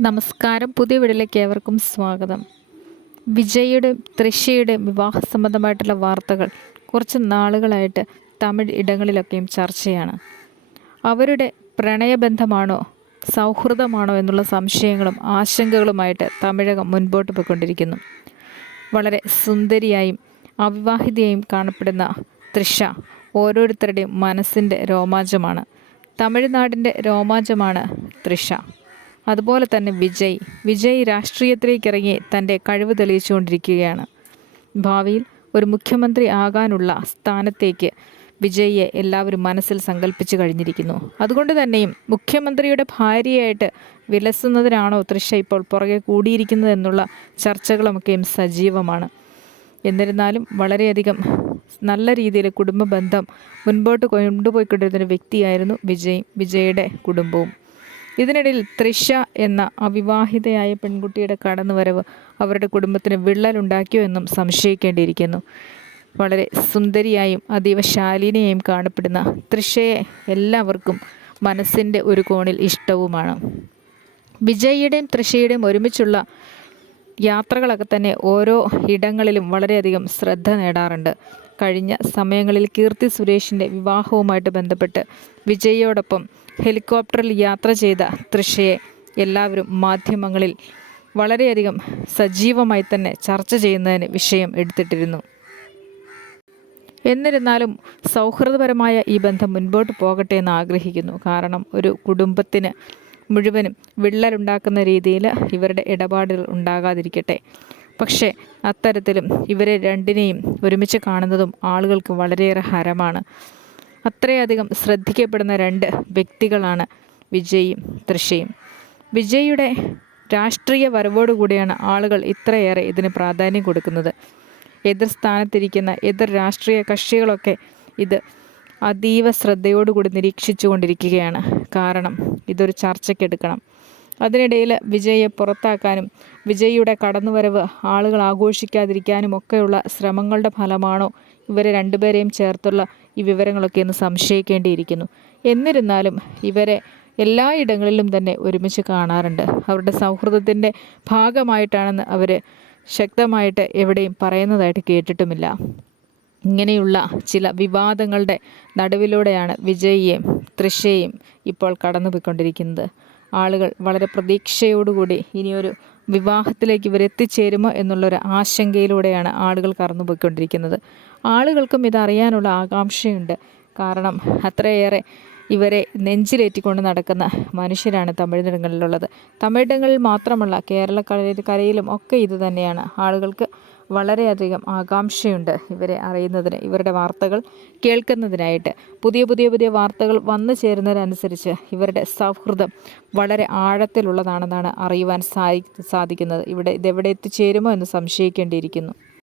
നമസ്കാരം. പുതിയ വീടിലേക്ക് ഏവർക്കും സ്വാഗതം. വിജയുടെ വിവാഹ സംബന്ധമായിട്ടുള്ള വാർത്തകൾ കുറച്ച് നാളുകളായിട്ട് തമിഴ് ഇടങ്ങളിലൊക്കെയും ചർച്ചയാണ്. അവരുടെ പ്രണയബന്ധമാണോ സൗഹൃദമാണോ എന്നുള്ള സംശയങ്ങളും ആശങ്കകളുമായിട്ട് തമിഴകം മുൻപോട്ട് പോയിക്കൊണ്ടിരിക്കുന്നു. വളരെ സുന്ദരിയായും അവിവാഹിതയായും കാണപ്പെടുന്ന തൃഷ ഓരോരുത്തരുടെയും മനസ്സിന്റെ രോമാഞ്ചമാണ്. തമിഴ്നാടിന്റെ രോമാഞ്ചമാണ് തൃഷ അതുപോലെ തന്നെ വിജയ്. വിജയ് രാഷ്ട്രീയത്തിലേക്ക് ഇറങ്ങി തന്റെ കഴിവ് തെളിയിച്ചുകൊണ്ടിരിക്കുകയാണ്. ഭാവിയിൽ ഒരു മുഖ്യമന്ത്രി ആകാനുള്ള സ്ഥാനത്തേക്ക് വിജയിയെ എല്ലാവരും മനസ്സിൽ സങ്കല്പിച്ചു കഴിഞ്ഞിരിക്കുന്നു. അതുകൊണ്ട് തന്നെയും മുഖ്യമന്ത്രിയുടെ ഭാര്യയായിട്ട് വിലസുന്നതിനാണോ തൃശ ഇപ്പോൾ പുറകെ കൂടിയിരിക്കുന്നത് എന്നുള്ള ചർച്ചകളുമൊക്കെയും സജീവമാണ്. എന്നിരുന്നാലും വളരെയധികം നല്ല രീതിയിൽ കുടുംബ ബന്ധം മുൻപോട്ട് കൊണ്ടുപോയിക്കൊണ്ടിരുന്ന വ്യക്തിയായിരുന്നു വിജയ്. വിജയുടെ കുടുംബവും. ഇതിനിടയിൽ തൃഷ എന്ന അവിവാഹിതയായ പെൺകുട്ടിയുടെ കടന്നുവരവ് അവരുടെ കുടുംബത്തിന് വിള്ളലുണ്ടാക്കിയോ എന്നും സംശയിക്കേണ്ടിയിരിക്കുന്നു. വളരെ സുന്ദരിയായും അതീവ ശാലീനയായും കാണപ്പെടുന്ന തൃഷയെ എല്ലാവർക്കും മനസ്സിന്റെ ഒരു കോണിൽ ഇഷ്ടവുമാണ്. വിജയിയുടെയും തൃഷയുടെയും ഒരുമിച്ചുള്ള യാത്രകളൊക്കെ തന്നെ ഓരോ ഇടങ്ങളിലും വളരെയധികം ശ്രദ്ധ നേടാറുണ്ട്. കഴിഞ്ഞ സമയങ്ങളിൽ കീർത്തി സുരേഷിന്റെ വിവാഹവുമായിട്ട് ബന്ധപ്പെട്ട് വിജയോടൊപ്പം ഹെലികോപ്റ്ററിൽ യാത്ര ചെയ്ത തൃഷയെ എല്ലാവരും മാധ്യമങ്ങളിൽ വളരെയധികം സജീവമായി തന്നെ ചർച്ച ചെയ്യുന്നതിന് വിഷയം എടുത്തിട്ടിരുന്നു. എന്നിരുന്നാലും സൗഹൃദപരമായ ഈ ബന്ധം മുൻപോട്ട് പോകട്ടെ എന്ന് ആഗ്രഹിക്കുന്നു. കാരണം ഒരു കുടുംബത്തിന് മുഴുവനും വിള്ളലുണ്ടാക്കുന്ന രീതിയിൽ ഇവരുടെ ഇടപാടുകൾ ഉണ്ടാകാതിരിക്കട്ടെ. പക്ഷേ അത്തരത്തിലും ഇവരെ രണ്ടിനെയും ഒരുമിച്ച് കാണുന്നതും ആളുകൾക്ക് വളരെയേറെ ഹരമാണ്. അത്രയധികം ശ്രദ്ധിക്കപ്പെടുന്ന രണ്ട് വ്യക്തികളാണ് വിജയും തൃശയും വിജയുടെ രാഷ്ട്രീയ വരവോടുകൂടിയാണ് ആളുകൾ ഇത്രയേറെ ഇതിന് പ്രാധാന്യം കൊടുക്കുന്നത്. എതിർ സ്ഥാനത്തിരിക്കുന്ന എതിർ രാഷ്ട്രീയ കക്ഷികളൊക്കെ ഇത് അതീവ ശ്രദ്ധയോടുകൂടി നിരീക്ഷിച്ചു കൊണ്ടിരിക്കുകയാണ് കാരണം ഇതൊരു ചർച്ചയ്ക്കെടുക്കണം അതിനിടയിൽ വിജയെ പുറത്താക്കാനും വിജയിയുടെ കടന്നുവരവ് ആളുകൾ ആഘോഷിക്കാതിരിക്കാനും ഒക്കെയുള്ള ശ്രമങ്ങളുടെ ഫലമാണോ ഇവരെ രണ്ടുപേരെയും ചേർത്തുള്ള ഈ വിവരങ്ങളൊക്കെ എന്ന് സംശയിക്കേണ്ടിയിരിക്കുന്നു. എന്നിരുന്നാലും ഇവരെ എല്ലായിടങ്ങളിലും തന്നെ ഒരുമിച്ച് കാണാറുണ്ട്. അവരുടെ സൗഹൃദത്തിന്റെ ഭാഗമായിട്ടാണെന്ന് അവർ ശക്തമായിട്ട് എവിടെയും പറയുന്നതായിട്ട് കേട്ടിട്ടുമില്ല. ഇങ്ങനെയുള്ള ചില വിവാദങ്ങളുടെ നടുവിലൂടെയാണ് വിജയിയെയും തൃശയെയും ഇപ്പോൾ കടന്നുപോയിക്കൊണ്ടിരിക്കുന്നത്. ആളുകൾ വളരെ പ്രതീക്ഷയോടുകൂടി ഇനിയൊരു വിവാഹത്തിലേക്ക് ഇവരെത്തിച്ചേരുമോ എന്നുള്ളൊരു ആശങ്കയിലൂടെയാണ് ആളുകൾ കടന്നുപോയിക്കൊണ്ടിരിക്കുന്നത്. ആളുകൾക്കും ഇതറിയാനുള്ള ആകാംക്ഷയുണ്ട്. കാരണം അത്രയേറെ ഇവരെ നെഞ്ചിലേറ്റിക്കൊണ്ട് നടക്കുന്ന മനുഷ്യരാണ് തമിഴ്നിടങ്ങളിലുള്ളത്. തമിഴിടങ്ങളിൽ മാത്രമല്ല കേരള കരയിലും ഒക്കെ ഇത് തന്നെയാണ്. ആളുകൾക്ക് വളരെയധികം ആകാംക്ഷയുണ്ട് ഇവരെ അറിയുന്നതിന് ഇവരുടെ വാർത്തകൾ കേൾക്കുന്നതിനായിട്ട്. പുതിയ പുതിയ പുതിയ വാർത്തകൾ വന്നു ചേരുന്നതിനനുസരിച്ച് ഇവരുടെ സൗഹൃദം വളരെ ആഴത്തിലുള്ളതാണെന്നാണ് അറിയുവാൻ സാധിക്കുന്നത്. ഇവിടെ ഇതെവിടെ എത്തിച്ചേരുമോ എന്ന് സംശയിക്കേണ്ടിയിരിക്കുന്നു.